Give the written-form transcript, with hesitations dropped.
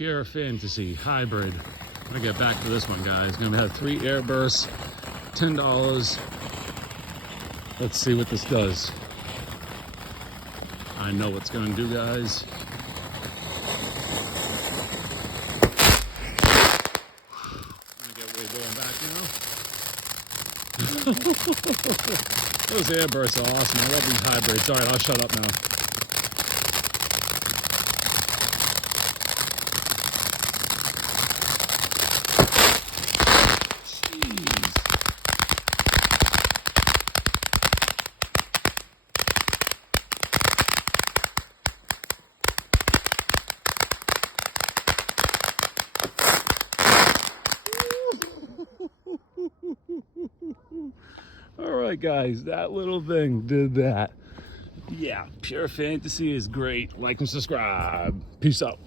Pure Fantasy Hybrid. I'm gonna get back to this one, guys. Gonna have 3 air bursts, $10. Let's see what this does. I know what's gonna do, guys. I'm gonna get way going back now. Those air bursts are awesome. I love these hybrids. All right, I'll shut up now. All right, guys, that little thing did that. Yeah, Pure Fantasy is great. Like and subscribe. Peace out.